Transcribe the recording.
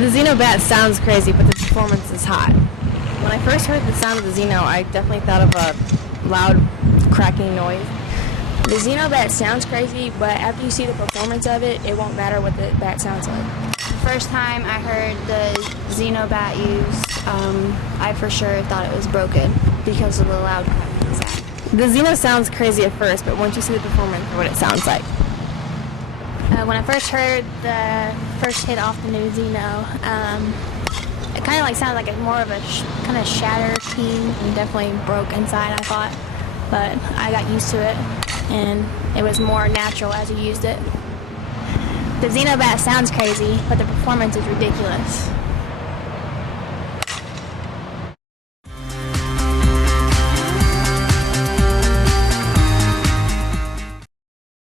The Xeno bat sounds crazy, but the performance is hot. When I first heard the sound of the Xeno, I definitely thought of a loud cracking noise. The Xeno bat sounds crazy, but after you see the performance of it, it won't matter what the bat sounds like. The first time I heard the Xeno bat used, I for sure thought it was broken because of the loud cracking sound. The Xeno sounds crazy at first, but once you see the performance, what it sounds like. When I first heard the first hit off the new Xeno, it kind of like sounded like more of a kind of shatter keen and definitely broke inside, I thought. But I got used to it, and it was more natural as you used it. The Xeno bat sounds crazy, but the performance is ridiculous.